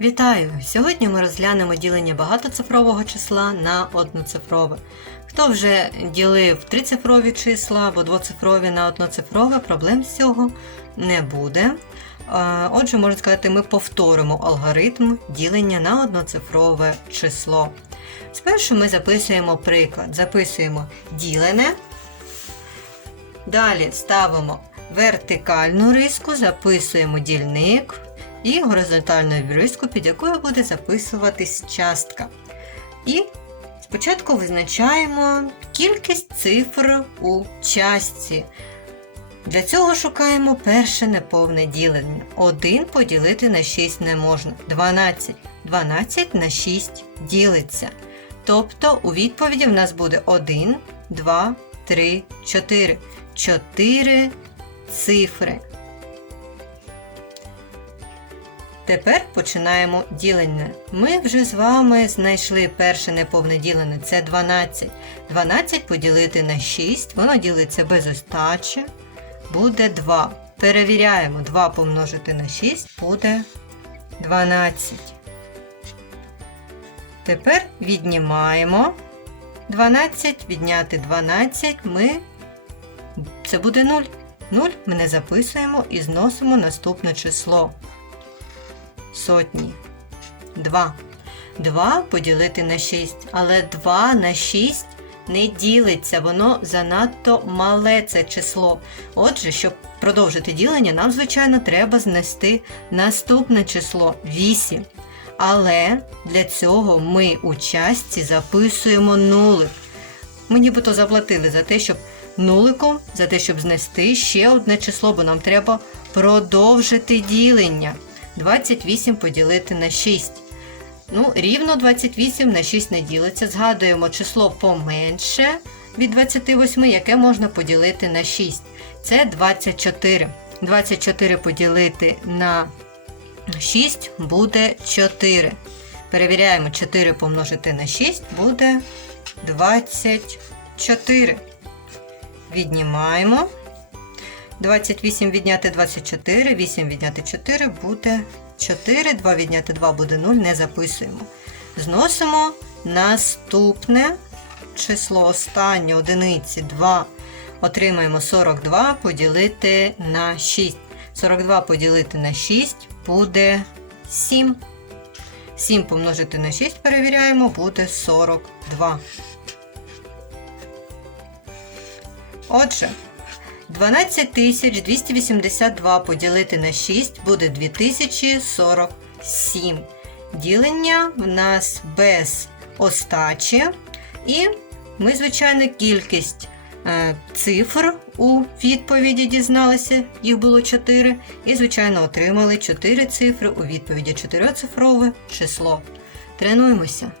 Вітаю! Сьогодні ми розглянемо ділення багатоцифрового числа на одноцифрове. Хто вже ділив трицифрові числа або двоцифрові на одноцифрове, проблем з цього не буде. Е, Отже, можна сказати, ми повторимо алгоритм ділення на одноцифрове число. Спершу ми записуємо приклад. Записуємо ділене. Далі ставимо вертикальну риску, записуємо дільник і горизонтальну риску, під якою буде записуватись частка. І спочатку визначаємо кількість цифр у частці. Для цього шукаємо перше неповне ділення. 1 поділити на 6 не можна. 12. 12 на 6 ділиться. Тобто у відповіді в нас буде 1, 2, 3, 4. 4 цифри. Тепер починаємо ділення. Ми вже з вами знайшли перше неповне ділене це 12. 12 поділити на 6, воно ділиться без остачі. Буде 2. Перевіряємо, 2 помножити на 6 буде 12. Тепер віднімаємо 12, відняти 12 ми. Це буде 0. 0 ми не записуємо і зносимо наступне число сотні. 2. 2 поділити на 6. Але 2 на 6 не ділиться, воно занадто мале це число. Отже, щоб продовжити ділення, нам, звичайно, треба знести наступне число 8. Але для цього ми у частці записуємо нулик. Ми нібито заплатили за те, щоб нуликом, за те, щоб знести ще одне число, бо нам треба продовжити ділення. 28 поділити на 6. Ну, рівно 28 на 6 не ділиться. Згадуємо число поменше від 28, яке можна поділити на 6. Це 24. 24 поділити на 6 буде 4. Перевіряємо 4 помножити на 6 буде 24. Віднімаємо. 28 відняти 24, 8 відняти 4 буде 4, 2 відняти 2 буде 0, не записуємо. Зносимо наступне число останнє одиниці 2. Отримаємо 42 поділити на 6. 42 поділити на 6 буде 7. 7 помножити на 6 перевіряємо, буде 42. Отже, 12282 поділити на 6 буде 2047. Ділення в нас без остачі. І ми, звичайно, кількість е, цифр у відповіді дізналися, їх було 4. І, звичайно, отримали 4 цифри у відповіді 4-цифрове число. Тренуємося.